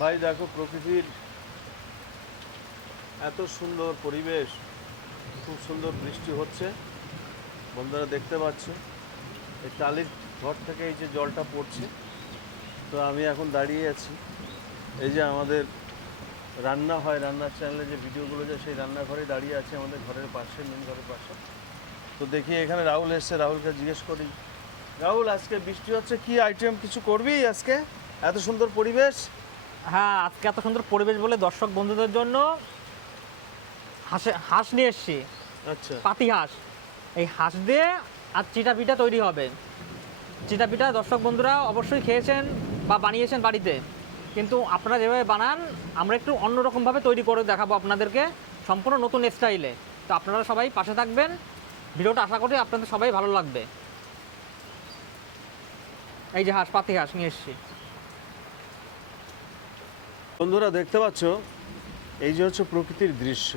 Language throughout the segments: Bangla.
ভাই দেখো প্রকৃতির এত সুন্দর পরিবেশ, খুব সুন্দর বৃষ্টি হচ্ছে। বন্ধুরা দেখতে পাচ্ছ এই টালির ঘর থেকে এই যে জলটা পড়ছে। তো আমি এখন দাঁড়িয়ে আছি, এই যে আমাদের রান্না হয়, রান্নার চ্যানেলে যে ভিডিওগুলো যায় সেই রান্নাঘরে দাঁড়িয়ে আছে আমাদের ঘরের পাশে, মেন ঘরের পাশে। তো দেখি এখানে রাহুল এসছে, রাহুলকে জিজ্ঞেস করি, রাহুল আজকে বৃষ্টি হচ্ছে, কি আইটেম কিছু করবি আজকে? এত সুন্দর পরিবেশ। হ্যাঁ, আজকে এত সুন্দর পরিবেশ বলে দর্শক বন্ধুদের জন্য হাঁস নিয়ে এসছি। আচ্ছা, পাতি হাঁস। এই হাঁস দিয়ে আর চিটা পিঠা তৈরি হবে। চিটা পিঠা দর্শক বন্ধুরা অবশ্যই খেয়েছেন বা বানিয়েছেন বাড়িতে, কিন্তু আপনারা যেভাবে বানান আমরা একটু অন্যরকমভাবে তৈরি করে দেখাবো আপনাদেরকে, সম্পূর্ণ নতুন স্টাইলে। তো আপনারা সবাই পাশে থাকবেন, ভিডিওটা আশা করি আপনাদের সবাই ভালো লাগবে। এই যে হাঁস, পাতি হাঁস নিয়ে এসছি। বন্ধুরা দেখতে পাচ্ছ এই যে হচ্ছে প্রকৃতির দৃশ্য,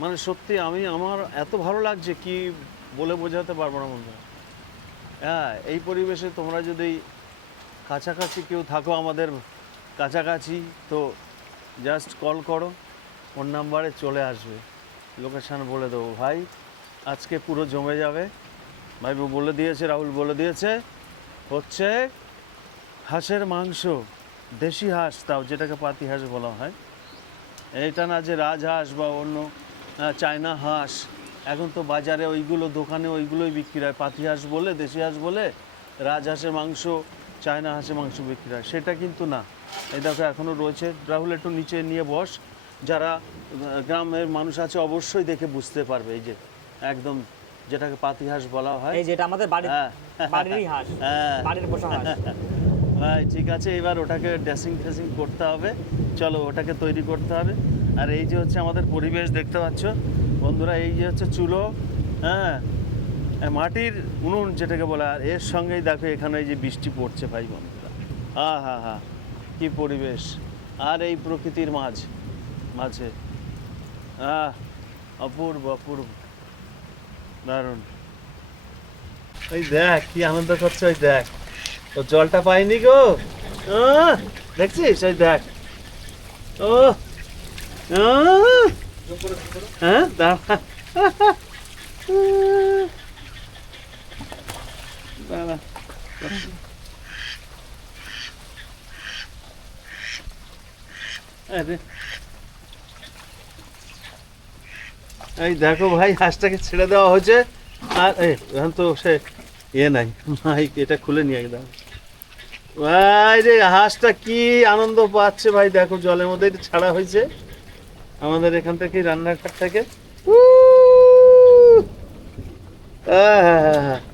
মানে সত্যি আমার এত ভালো লাগছে কি বলে বোঝাতে পারবো না বন্ধুরা। হ্যাঁ, এই পরিবেশে তোমরা যদি কাছাকাছি কেউ থাকো, আমাদের কাছাকাছি, তো জাস্ট কল করো, ফোন নাম্বারে চলে আসবে, লোকেশান বলে দেবো। ভাই আজকে পুরো জমে যাবে। ভাই বলে দিয়েছে, রাহুল বলে দিয়েছে, হচ্ছে হাঁসের মাংস, দেশি হাঁস, তাও যেটাকে পাতি হাঁস বলা হয়। এটা না যে রাজহাঁস বা অন্য চায়না হাঁস। এখন তো বাজারে ওইগুলো, দোকানে ওইগুলোই বিক্রি হয়, পাতি হাঁস বলে, দেশি হাঁস বলে, রাজহাঁসের মাংস, চায়না হাঁসের মাংস বিক্রি হয়, সেটা কিন্তু না। এই দেখো এখনও রয়েছে। রাহুল একটু নিচে নিয়ে বস, যারা গ্রামের মানুষ আছে অবশ্যই দেখে বুঝতে পারবে। এই যে একদম যেটাকে পাতি হাঁস বলা হয়, এই যেটা আমাদের বাড়িরই হাঁস, হ্যাঁ বাড়ির পোষা হাঁস। ভাই ঠিক আছে, এবার ওটাকে ড্রেসিং ফ্রেসিং করতে হবে, চলো ওটাকে তৈরি করতে হবে। আর এই যে হচ্ছে আমাদের পরিবেশ দেখতে পাচ্ছ বন্ধুরা, এই যে হচ্ছে চুলো, হ্যাঁ মাটির উনুন যেটাকে বলে, আর এর সঙ্গেই দেখো এখানে এই যে বৃষ্টি পড়ছে ভাই বন্ধুরা। হা হা, কি পরিবেশ! আর এই প্রকৃতির মাঝে অপূর্ব অপূর্ব, দারুণ। ওই দেখ কি আনন্দ করছে, ওই দেখ ও জলটা পাইনি গো, দেখছিস ওই দেখ। ও হ্যাঁ, দাঁড়া দাঁড়া, আরে এই দেখো ভাই, হাঁসটাকে ছেড়ে দেওয়া হয়েছে। আর এখন তো সে নাই ভাই, এটা খুলে নিয়ে একদম। ভাই রে, হাঁসটা কি আনন্দ পাচ্ছে ভাই, দেখো জলের মধ্যে এটা ছাড়া হয়েছে আমাদের এখান থেকে, রান্নাঘর থেকে।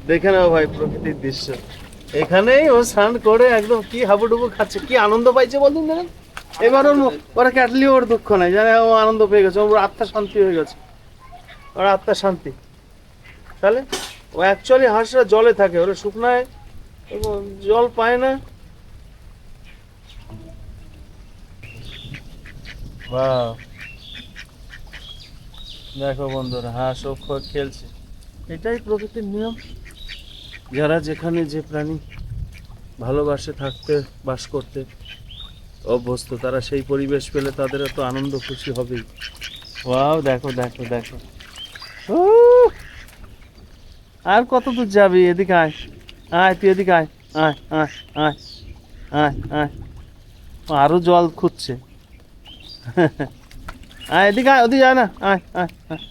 দেখে নাও ভাই প্রকৃতির দৃশ্য, এখানেই ও স্নান করে একদম কি হাবুডুবু খাচ্ছে, কি আনন্দ পাইছে বলুন। দেখেন এবার ওরা কাটলি ওর দুঃখ নাই, জানে ও আনন্দ পেয়ে গেছে, ওর আত্মা শান্তি হয়ে গেছে, ওর আত্মা শান্তি। তাহলে ও অ্যাকচুয়ালি হাঁসরা জলে থাকে, ওরা শুকনায় জল পায় না। বাহ, দেখো বন্ধুরা হাঁস ও খেলছে, এটাই প্রকৃতির নিয়ম। যারা যেখানে যে প্রাণী ভালোবাসে থাকতে, বাস করতে অভ্যস্ত, তারা সেই পরিবেশ পেলে তাদের তো আনন্দ খুশি হবেই। ওয়াও, দেখো দেখো দেখো, আর কত দূর যাবি, এদিকে আয়, আয় তুই এদিকে আয়, আয় আয় আয় আয় আয়, আরো জল খুঁজছে। আয় এদিকে আয়, ওদিকে যায় না, আয় আয় আয়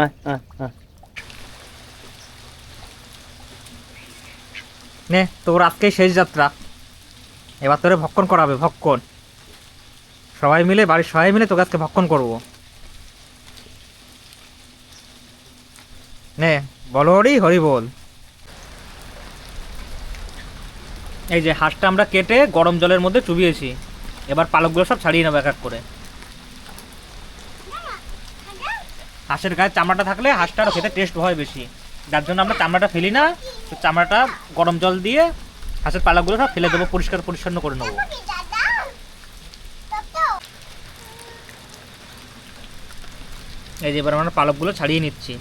আয় আয় আয়। নে, তোর আজকেই শেষ যাত্রা, এবার তোরে ভক্ষণ করাবে, ভক্ষণ। বাড়ির সবাই মিলে তোকে আজকে ভক্ষণ করবো। নে, বলো হরি হরি বল। এই যে হাঁসটা আমরা কেটে গরম জলের মধ্যে চুবিয়েছি, এবার পালকগুলো সব ছাড়িয়ে নেবো এক এক করে। হাঁসের গায়ে চামড়াটা থাকলে হাঁসটা আরও খেতে টেস্ট হয় বেশি, যার জন্য আমরা চামড়াটা ফেলি না। তো চামড়াটা গরম জল দিয়ে হাঁসের পালকগুলো সব ফেলে দেবো, পরিষ্কার পরিচ্ছন্ন করে নেবো। এই যে এবার আমরা পালকগুলো ছাড়িয়ে নিচ্ছি।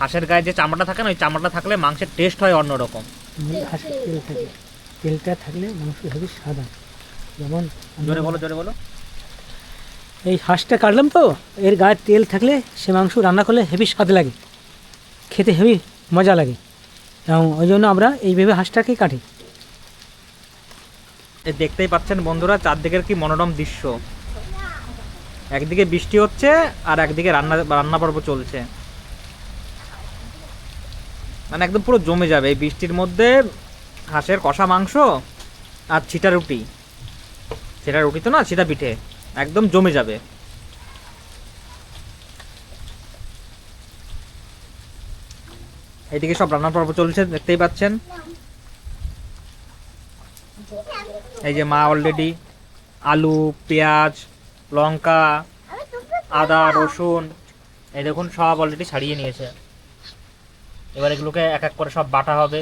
হাঁসের গায়ে যে চামড়াটা থাকে না, ওই চামড়াটা থাকলে মাংসের টেস্ট হয় অন্যরকম। তেলটা থাকলে মাংস হেবি স্বাদ হয়। যেমন জোরে বলো, জোরে বলো। এই হাঁসটা কাটলাম তো, এর গায়ে তেল থাকলে সে মাংস রান্না করলে হেবি স্বাদ লাগে, খেতে হেবি মজা লাগে, এবং ওই জন্য আমরা এইভাবে হাঁসটাকে কাটি। এই দেখতেই পাচ্ছেন বন্ধুরা, চারদিকের কি মনোরম দৃশ্য। একদিকে বৃষ্টি হচ্ছে আর একদিকে রান্না রান্না পর্ব চলছে। মানে একদম পুরো জমে যাবে এই বৃষ্টির মধ্যে হাঁসের কষা মাংস আর ছিটা রুটি। ছিটা রুটি তো না, ছিটা পিঠে, একদম জমে যাবে। এইদিকে সব রান্নার পর্ব চলছে, দেখতেই পাচ্ছেন। এই যে মা অলরেডি আলু, পেঁয়াজ, লঙ্কা, আদা, রসুন, এই দেখুন সব অলরেডি ছাড়িয়ে নিয়েছে। এবার এগুলোকে এক এক করে সব বাটা হবে।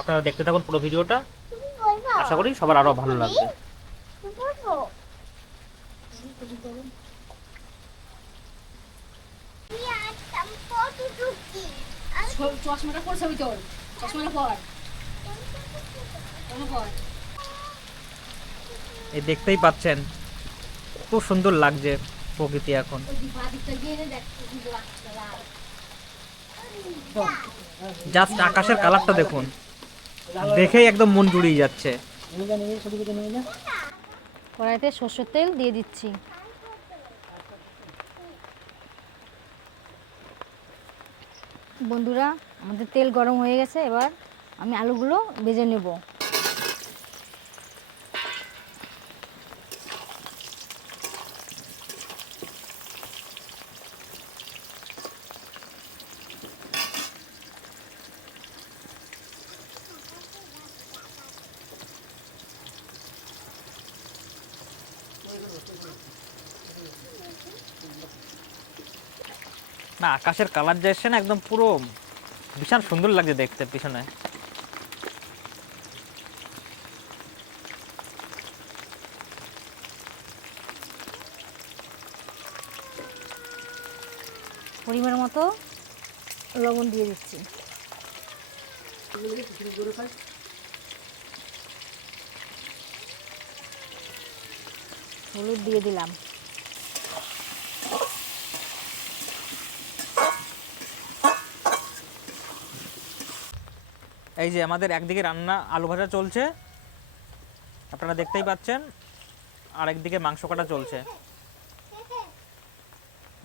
আপনারা দেখতে থাকুন পুরো ভিডিওটা, আশা করি সবার আরো ভালো লাগবে। চশমাটা পড়ছে ভিতর, চশমাটা পর পর। এই দেখতেই পাচ্ছেন খুব সুন্দর লাগছে প্রকৃতি এখন। জাস্ট আকাশের কালারটা দেখুন, দেখেই একদম মন জুড়িয়ে যাচ্ছে। কড়াইতে সরষের তেল দিয়ে দিচ্ছি। বন্ধুরা, আমাদের তেল গরম হয়ে গেছে, এবার আমি আলুগুলো ভেজে নেব। না, আকাশের কালার যে এসছে না, একদম পুরো ভীষণ সুন্দর লাগছে দেখতে পিছনে। পরিমাণ মতো লবণ দিয়ে দিচ্ছি। হলুদ দিয়ে দিলাম। এই যে আমাদের একদিকে রান্না আলু ভাজা চলছে, আপনারা দেখতেই পাচ্ছেন, আর একদিকে মাংস কাটা চলছে।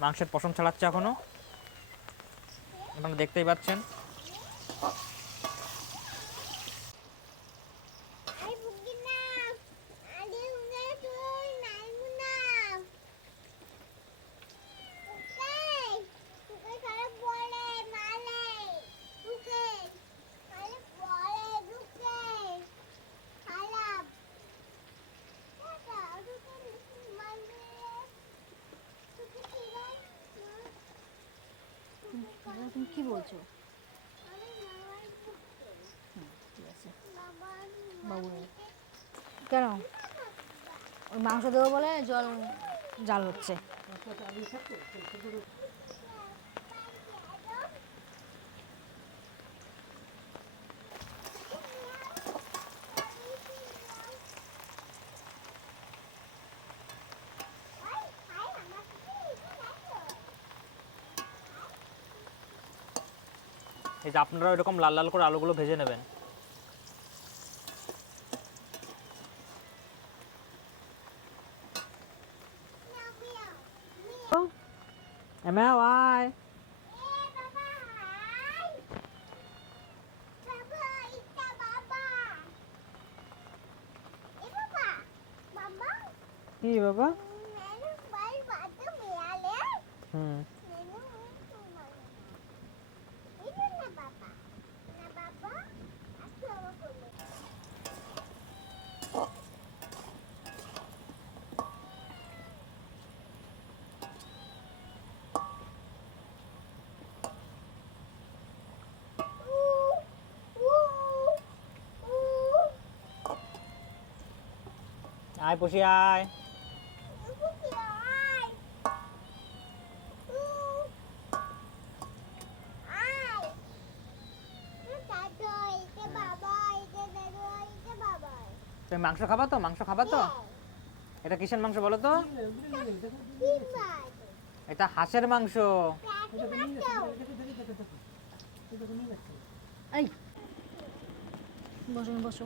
মাংসের পশম ছাড়াচ্ছে এখনো, আপনারা দেখতেই পাচ্ছেন। তুমি কি বলছো? ঠিক আছে বাবু, কেন ওই মাংস দেবো বলে জল জাল হচ্ছে। এই যে আপনারা এরকম লাল লাল করে আলুগুলো ভেজে নেবেন। এমাও আয়। কি বাবা? হুম। আয় পুষি আয়। তুমি মাংস খাবা তো? মাংস খাবা তো? এটা কিসের মাংস বলো তো? এটা হাঁসের মাংস। এই বসো বসো,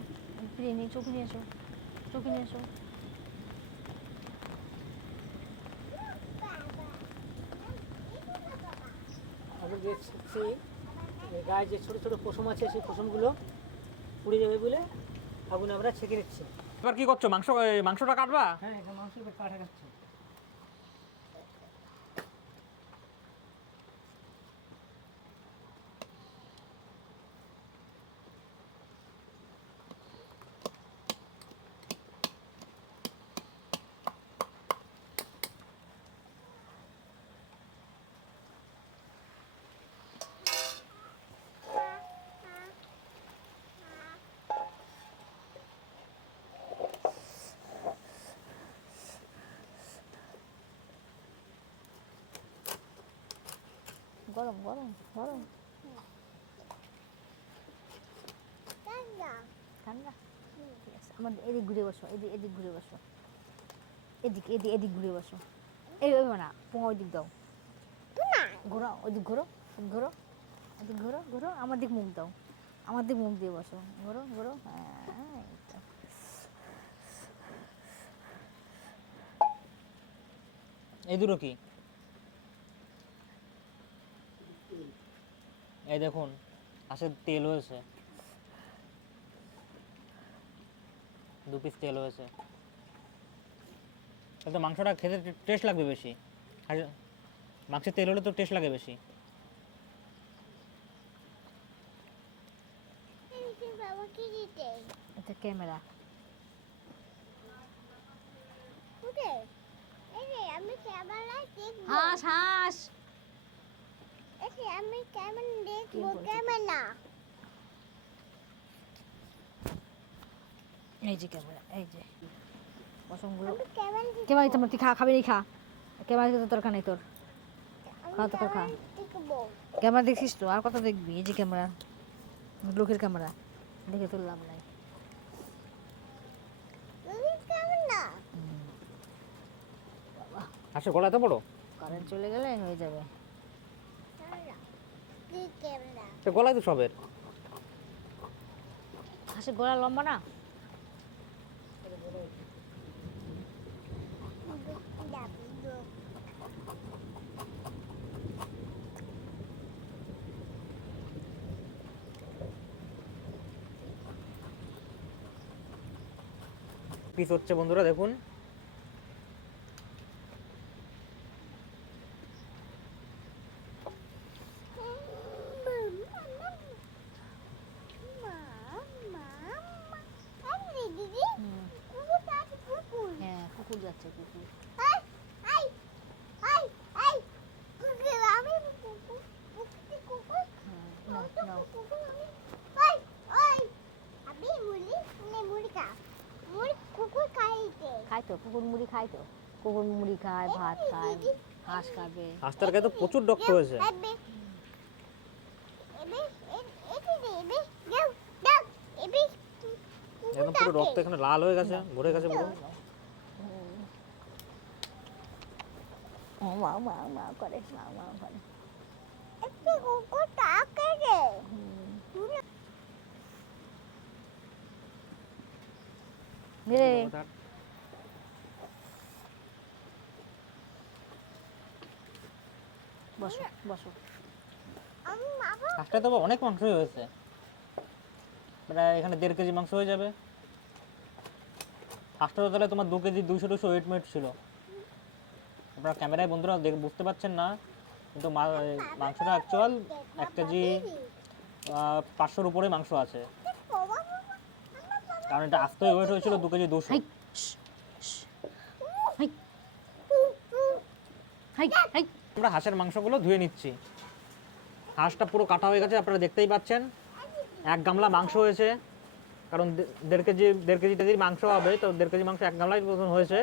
ফিরে নিয়ে চোখ নিয়ে এসো, চোখ নিয়ে এসো। আমি দেখছি গায়ে যে ছোটো ছোটো পশম আছে সেই পশমগুলো পুড়ে যাবে বলে আগুন আমরা ছেঁকে দিচ্ছি। এবার কি করছো? মাংসটা কাটবা? হ্যাঁ, এটা মাংস এবার কাটা যাচ্ছে। গরম গরম গরম, ঠান্ডা। ঠিক আছে, আমার এদিক ঘুরে বসো, এদিক এদিক ঘুরে বসো, এদিক এদিক এদিক ঘুরে বসো। এই ওই না, পোঙা ওই দিক দাও, ঘোরো ওইদিক, ঘোরো ঘোরো, এদিক ঘোরো ঘোরো, আমার দিক মুখ দাও, আমার দিক মুখ দিয়ে বসো, ঘোরো ঘোরো। হ্যাঁ এই তো। এই দুটো কি? এই দেখুন হাঁসের তেল হয়েছে, 2 পিস তেল হয়েছে। তাহলে তো মাংসটা খেতে টেস্ট লাগবে বেশি। আর মাংসের তেল হলে তো টেস্ট লাগে বেশি। এটা ক্যামেরা। আমি ক্যামেরায় দেখবো। হাঁস হাঁস, আমি কেমন দেখবো? বলছো? ক্যামেরা এই যে ক্যামেরা, এই যে পশমগুলো। আমি কেমন ক্যামেরা তোমার তুই খাবি নি, খা। ক্যামেরা তো দরকার নেই তোর, খা তো খা। দেখবো? ক্যামেরা দেখছিস তো, আর কত দেখবি? এই যে ক্যামেরা, লোকের ক্যামেরা, দেখে তোর লাভ নাই। তুমি ক্যামেরা হাঁসের গলা এত বড়? কারেন্ট চলে গেলে হয়ে যাবে। কি ক্যামেরা? সে গলায় তো সবের। হাঁসের গলা লম্বা না? পিস হচ্ছে বন্ধুরা, দেখুন। হ্যাঁ, কুকুর যাচ্ছে, কুকুর। হ্যাঁ, নাও, নাও। খাই তো, কুকুর মুড়ি খাই তো, কুকুর মুড়ি খায়, ভাত খায়, হাঁস খাবে। হাঁসটার গায়ে তো প্রচুর রক্ত হয়েছে। একদম পুরো রক্ত এখানে লাল হয়ে গেছে, ভরে গেছে পুরো। মা মা মা করে, মা মা করে। রে বসো বসো। হাঁসটা তো অনেক মাংসই হয়েছে, প্রায় এখানে 1.5 কেজি মাংস হয়ে যাবে। হাঁসটা তো তাহলে তোমার 2 কেজি 200 ওয়েট মেট ছিল। আপনারা ক্যামেরায় বন্ধুরা বুঝতে পারছেন না, কিন্তু মাংসটা অ্যাকচুয়াল 1 কেজি 500-র উপরে মাংস আছে, কারণ এটা আস্তে ওয়েট হয়েছিল 2 KG 200। High high high high. আমরা হাঁসের মাংসগুলো ধুয়ে নিচ্ছি। হাঁসটা পুরো কাটা হয়ে গেছে, আপনারা দেখতেই পাচ্ছেন। 1 গামলা মাংস হয়েছে, কারণ 1.5 কেজি মাংস হবে, তো 1.5 কেজি মাংস 1 গামলাই মতন হয়েছে।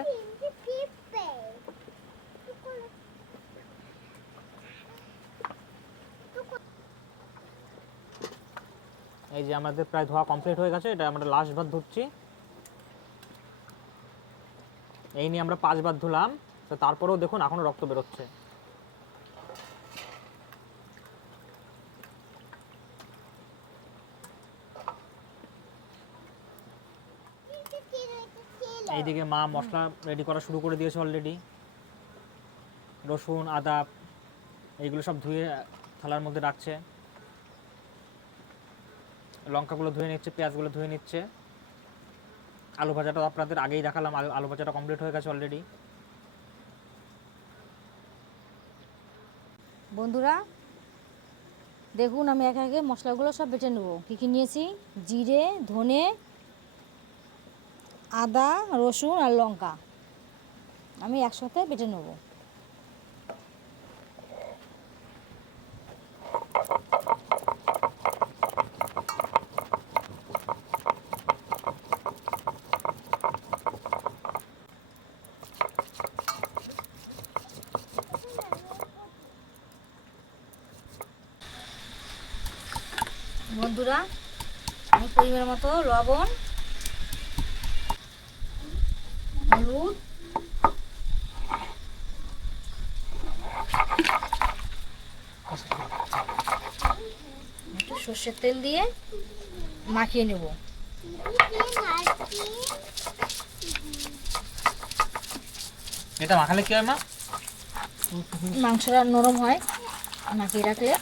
এই যে আমাদের প্রায় ধোয়া কমপ্লিট হয়ে গেছে, এটা আমরা লাস্ট ভাত ধুচ্ছি। এই নিয়ে আমরা 5 বার ধুলাম, তো তারপরেও দেখুন এখনো রক্ত বেরোচ্ছে। এইদিকে মা মশলা রেডি করা শুরু করে দিয়েছে অলরেডি। রসুন, আদা এইগুলো সব ধুয়ে থালার মধ্যে রাখছে, লঙ্কাগুলো ধুয়ে নিচ্ছে, পেঁয়াজগুলো ধুয়ে নিচ্ছে। আলু ভাজাটা আপনাদের আগেই দেখালাম, আলু ভাজাটা কমপ্লিট হয়ে গেছে অলরেডি। বন্ধুরা দেখুন আমি একে একে মশলাগুলো সব বেটে নেব। কী কী নিয়েছি, জিরে, ধনে, আদা, রসুন আর লঙ্কা আমি একসাথে বেটে নেব। বন্ধুরা আমি পরিমাণ মতো লবণ, হলুদ, একটু সর্ষের তেল দিয়ে মাখিয়ে নেব। এটা মাখালে কি হয় মা? মাংসটা নরম হয় মাখিয়ে রাখলে,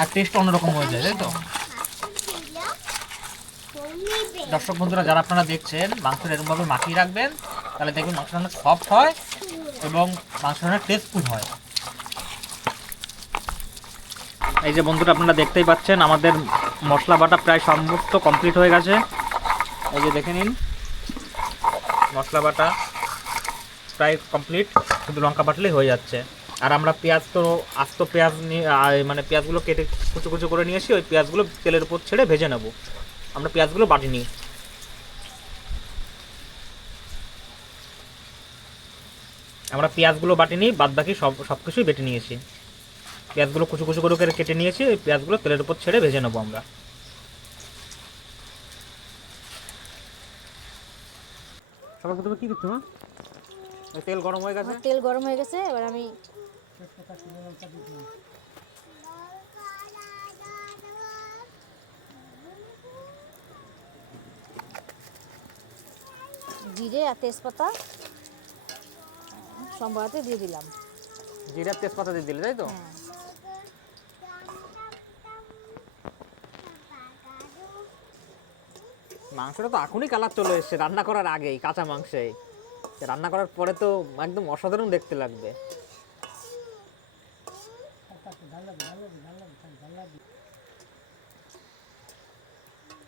আর টেস্ট অন্যরকম হয়ে যায়, তাই তো? দর্শক বন্ধুরা যারা আপনারা দেখছেন, মাংসটা এরকমভাবে মাখিয়ে রাখবেন, তাহলে দেখবেন মাংসটা অনেক সফট হয় এবং মাংসটা অনেক টেস্টফুল হয়। এই যে বন্ধুরা আপনারা দেখতেই পাচ্ছেন আমাদের মশলা বাটা প্রায় সমস্ত কমপ্লিট হয়ে গেছে। এই যে দেখে নিন, মশলা বাটা প্রায় কমপ্লিট, শুধু লঙ্কা বাটলেই হয়ে যাচ্ছে। আর আমরা পেঁয়াজ তো আস্ত পেঁয়াজ নিয়ে মানে পেঁয়াজগুলো কেটে কুচো কুচো করে নিয়ে এসে ওই পেঁয়াজগুলো তেলের উপর ছেড়ে ভেজে নেব। আমরা পেঁয়াজগুলো বাটিনি। আমরা পেঁয়াজগুলো বাটিনি, বাদ বাকি সব কিছুই বেটে নিয়েছি। পেঁয়াজগুলো কুচো কুচো করে কেটে নিয়েছি, ওই পেঁয়াজগুলো তেলের উপর ছেড়ে ভেজে নেবো আমরা। সবাই তুমি কি দিচ্ছ মা? তেল গরম হয়ে গেছে। তেল গরম হয়ে গেছে, এবার আমি জিরে আর তেজপাতা সম্বারাতে দিয়ে দিলাম। জিরা তেজপাতা দিয়ে দিলে, তাই তো? হ্যাঁ। মাংসটা তো এখনই কালার চলে এসেছে রান্না করার আগেই, কাঁচা মাংসে। রান্না করার পরে তো একদম অসাধারণ দেখতে লাগবে।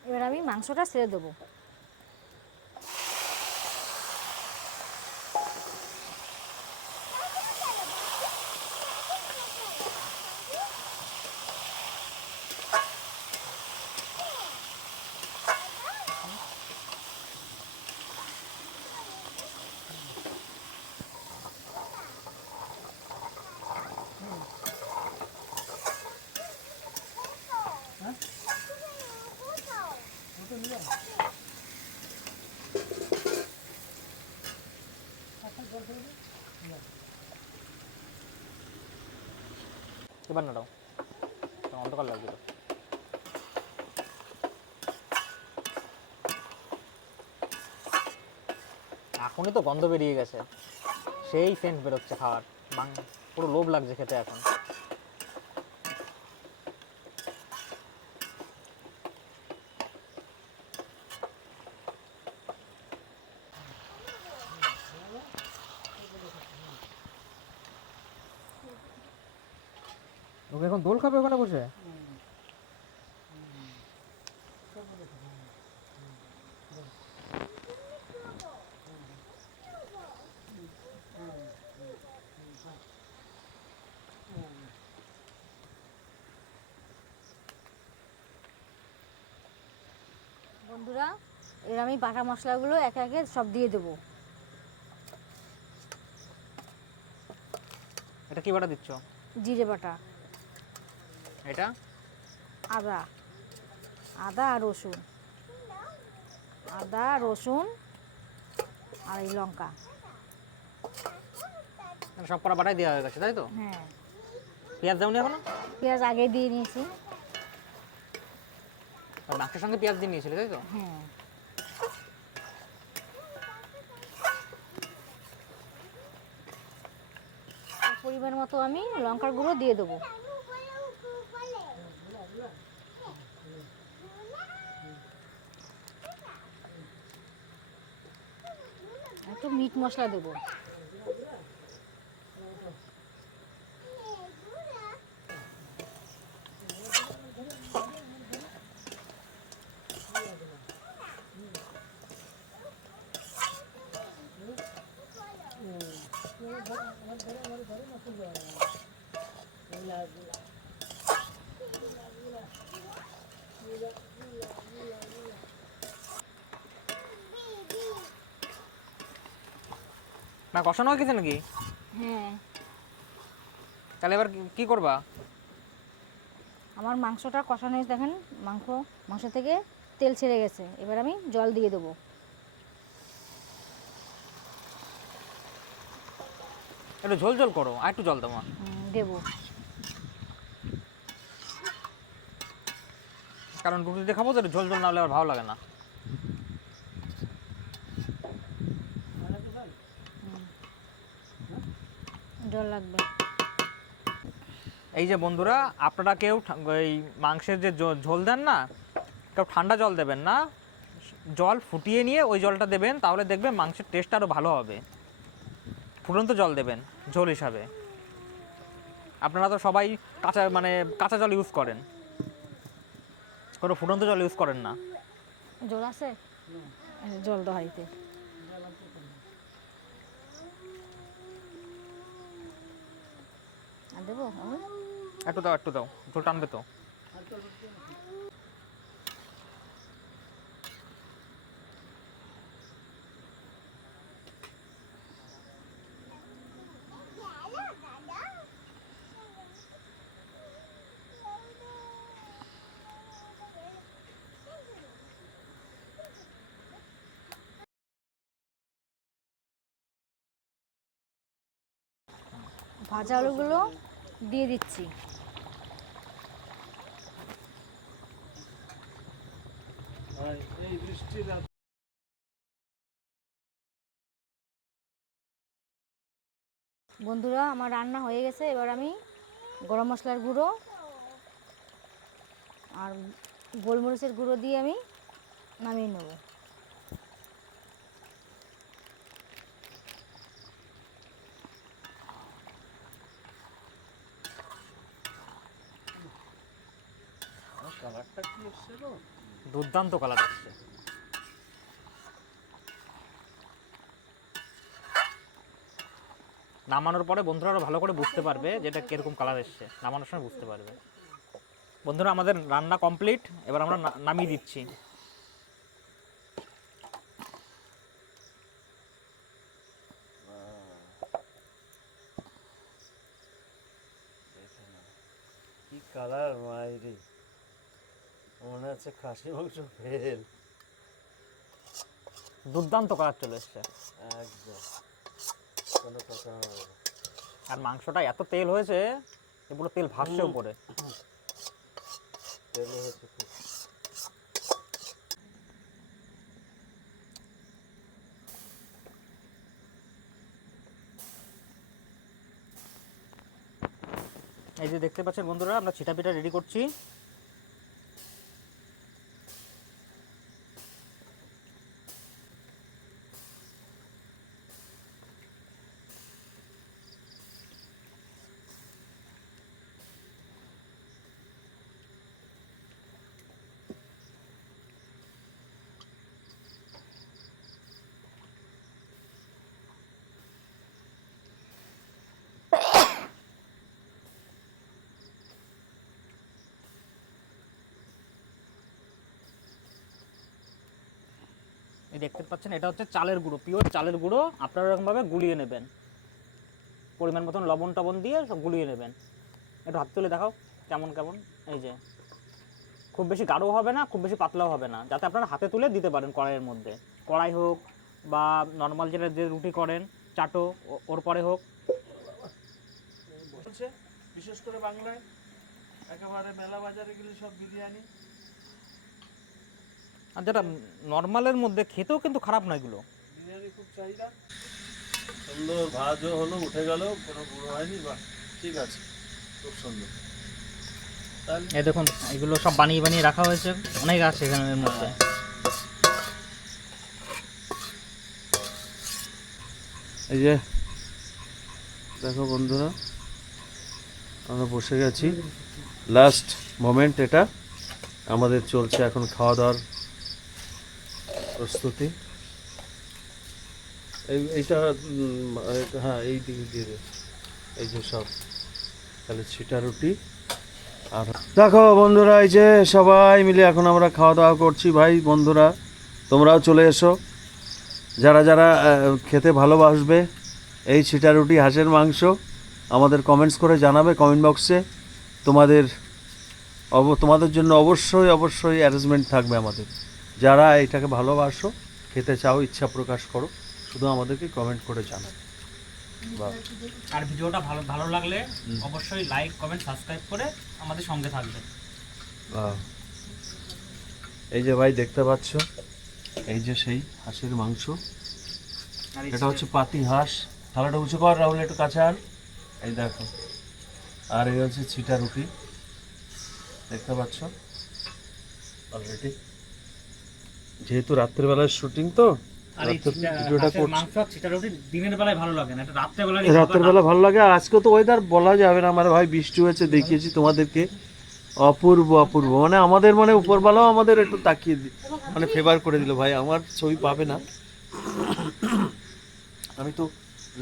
এবার আমি মাংসটা ছেড়ে দেবো। এবার না দাও, অন্ধকার লাগবে তো। এখনই তো গন্ধ বেরিয়ে গেছে, সেই সেন্ট বেরোচ্ছে খাওয়ার। পুরো লোভ লাগছে খেতে এখন। ওকে এখন দোল খাবে ওখানে বসে? বন্ধুরা এর আমি বাটা মশলাগুলো একে একে সব দিয়ে দেবো। এটা কি বাটা দিচ্ছ? জিরে বাটা, এটা আদা, আদা আর রসুন, আদা রসুন আর এই লঙ্কা। সব করা বাটাই দেওয়া হয়ে গেছে তাই তো? হ্যাঁ, পেঁয়াজ দাওনি এখনো? পেঁয়াজ আগে দিয়ে নিয়েছি। আর মাংসের সঙ্গে পেঁয়াজ দিয়ে নিয়েছিলে তাই তো? হ্যাঁ, আর পরিমাণ মতো আমি লঙ্কার গুঁড়ো দিয়ে দেবো। একটু মিট মশলা দেবো। না কষানো হয়ে গেছে নাকি? হ্যাঁ, তাহলে এবার কি করবা? আমার মাংসটা কষানো হয়েছে, দেখেন মাংস থেকে তেল ছেড়ে গেছে। এবার আমি জল দিয়ে দেবো। একটু ঝোল ঝোল করো, আর একটু জল দাও মা। দেবো। কারণ রুটিতে খাবো তো, একটু ঝোল ঝোল না হলে আর ভালো লাগে না। জল লাগবে। এই যে বন্ধুরা, আপনারা কেউ এই মাংসের যে ঝোল দেন না, কেউ ঠান্ডা জল দেবেন না, জল ফুটিয়ে নিয়ে ওই জলটা দেবেন, তাহলে দেখবেন মাংসের টেস্ট আরও ভালো হবে। ফুটন্ত জল দেবেন ঝোল হিসাবে। আপনারা তো সবাই কাঁচা জল ইউজ করেন, কোনো ফুটন্ত জল ইউজ করেন না। জল আছে? জল দাও হাঁড়িতে। আর দেবো? একটু দাও, একটু দাও, ঝোল টানবে তো। ভাজা আলুগুলো দিয়ে দিচ্ছি। এই বৃষ্টির বন্ধুরা, আমার রান্না হয়ে গেছে। এবার আমি গরম মশলার গুঁড়ো আর গোলমরিচের গুঁড়ো দিয়ে আমি নামিয়ে নেব। কালারটা কি এসছে গো? দুর্দান্ত কালার আসছে। নামানোর পরে বন্ধুরা আরো ভালো করে বুঝতে পারবে যে এটা কিরকম কালার এসছে, নামানোর সময় বুঝতে পারবে। বন্ধুরা, আমাদের রান্না কমপ্লিট, এবার আমরা নামিয়ে দিচ্ছি। কি কালার মাইরি, মনে হচ্ছে খাসি মাংস ফেল। দুর্দান্ত কালার চলে এসছে, একদম কোনো কথা হবে না। আর মাংসটা এত তেল হয়েছে যে পুরো তেল ভাসছে উপরে। তেলে হচ্ছে খুব। এই যে দেখতে পাচ্ছেন বন্ধুরা, আমরা ছিটা পিঠা রেডি করছি। এই দেখতে পাচ্ছেন, এটা হচ্ছে চালের গুঁড়ো, পিওর চালের গুঁড়ো। আপনারা এরকমভাবে গুলিয়ে নেবেন, পরিমাণ মতন লবণ টবণ দিয়ে সব গুলিয়ে নেবেন। একটু হাত তুলে দেখাও কেমন কেমন। এই যে খুব বেশি গাঢ়ও হবে না, খুব বেশি পাতলাও হবে না, যাতে আপনারা হাতে তুলে দিতে পারেন কড়াইয়ের মধ্যে। কড়াই হোক, বা নর্মাল যেটা যে রুটি করেন চাটো ওর পরে হোক। বলছে বিশেষ করে বাংলায় একেবারে মেলা বাজারে গেলে সব বিরিয়ানি। আর যেটা নর্মালের মধ্যে খেতেও কিন্তু খারাপ না এগুলো। বিরিয়ানি খুব চাহিদা। সুন্দর ভাজও হলো, উঠে গেল, কোনো গুঁড়ো হয়নি, বা ঠিক আছে, খুব সুন্দর। তাহলে এই দেখুন এগুলো সব বানিয়ে বানিয়ে রাখা হয়েছে, অনেক আছে এখানে এর মধ্যে। এই যে দেখো বন্ধুরা, আমরা বসে গেছি, লাস্ট মোমেন্ট এটা। আমাদের চলছে এখন খাওয়া দাওয়ার প্রস্তুতি। এইটা হ্যাঁ এই দিকে দিয়ে দে, এই যে সব তাহলে ছিটা রুটি। আর দেখো বন্ধুরা, এই যে সবাই মিলে এখন আমরা খাওয়া দাওয়া করছি। ভাই বন্ধুরা, তোমরাও চলে এসো, যারা যারা খেতে ভালোবাসবে এই ছিটা রুটি, হাঁসের মাংস, আমাদের কমেন্টস করে জানাবে কমেন্ট বক্সে। তোমাদের জন্য অবশ্যই অবশ্যই অ্যারেঞ্জমেন্ট থাকবে আমাদের। যারা এটাকে ভালোবাসো, খেতে চাও, ইচ্ছা প্রকাশ করো, শুধু আমাদেরকে কমেন্ট করে জানাবে। আর ভিডিওটা ভালো ভালো লাগলে অবশ্যই লাইক কমেন্ট সাবস্ক্রাইব করে আমাদের সঙ্গে থাকবেন। এই যে ভাই দেখতে পাচ্ছ, এই যে সেই হাঁসের মাংস, এটা হচ্ছে পাতি হাঁস। থালাটা উঁচু কর রাহুল, একটু কাছে আন। এই দেখো, আর এই হচ্ছে ছিটা রুটি, দেখতে পাচ্ছ অলরেডি। যেহেতু রাত্রেবেলায় শুটিং, তো আর এই ভিডিওটা করছি। মাংস ছিটা রুটি দিনের বেলায় ভালো লাগে না, এটা রাতের বেলায় রাতের বেলা ভালো লাগে। আর আজকে তো ওয়েদার বলা যাবে না, আমার ভাই বৃষ্টি হয়েছে, দেখিয়েছি তোমাদেরকে, অপূর্ব অপূর্ব। মানে আমাদের মানে উপরবেলাও আমাদের একটু তাকিয়ে মানে ফেভার করে দিল। ভাই আমার ছবি পাবে না, আমি তো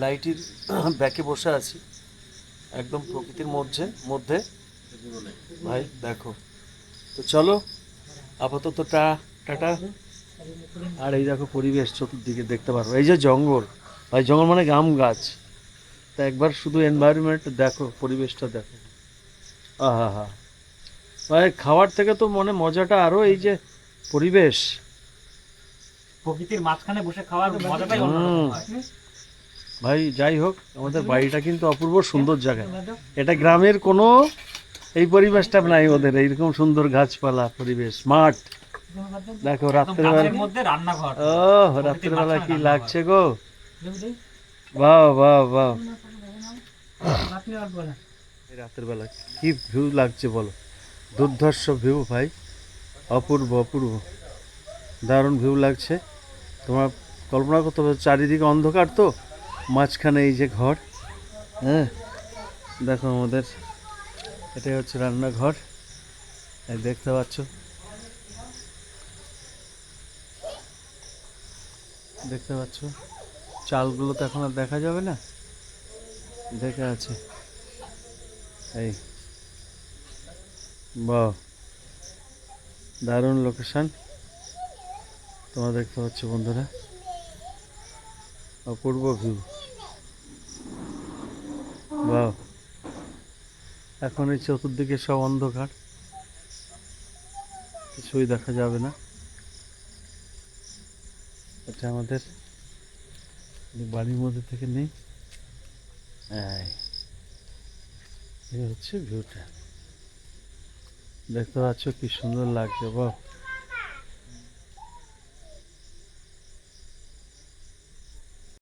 লাইটের ব্যাকে বসে আছি একদম প্রকৃতির মধ্যে ভাই দেখো। তো চলো আপাতত টাটা। আর এই দেখো পরিবেশ চতুর্দিকে দেখতে পারো, এই যে জঙ্গল, ভাই জঙ্গল মানে গাম গাছ। তা একবার শুধু এনভায়রনমেন্ট দেখো, পরিবেশটা দেখো, আহা হা। ভাই খাওয়ার থেকে তো মনে মজাটা আরো, এই যে পরিবেশ, প্রকৃতির মাঝখানে বসে খাওয়ার মজাটাই অন্যরকম হয়। ভাই যাই হোক, আমাদের বাড়িটা কিন্তু অপূর্ব সুন্দর জায়গা। এটা গ্রামের কোনো এই পরিবেশটা নাই ওদের, এইরকম সুন্দর গাছপালা, পরিবেশ, মাঠ। দেখো রাত্রেবেলা, গ্রামের মধ্যে রান্নাঘর, ও রাত্রেবেলা কি লাগছে গো, বাহ বাহ বাহ। রাতের বেলা কি ভিউ লাগছে বলো, দুর্ধর্ষ ভিউ ভাই, অপূর্ব অপূর্ব, দারুণ ভিউ লাগছে। তোমার কল্পনা করতে পারছো, চারিদিকে অন্ধকার, তো মাঝখানে এই যে ঘর। হ্যাঁ দেখো আমাদের এটাই হচ্ছে রান্নাঘর, এই দেখতে পাচ্ছ, দেখতে পাচ্ছ। চালগুলো তো এখন আর দেখা যাবে না, দেখে আছে। এই বাহ, দারুণ লোকেশন তোমরা দেখতে পাচ্ছ বন্ধুরা, অপূর্ব ভিউ। বাহ, এখন এই চতুর্দিকে সব অন্ধকার, কিছুই দেখা যাবে না। এটা আমাদের বাড়ির মধ্যে থেকে নেই, এই হচ্ছে ভিউটা, দেখতে পাচ্ছ কি সুন্দর লাগছে। বাহ।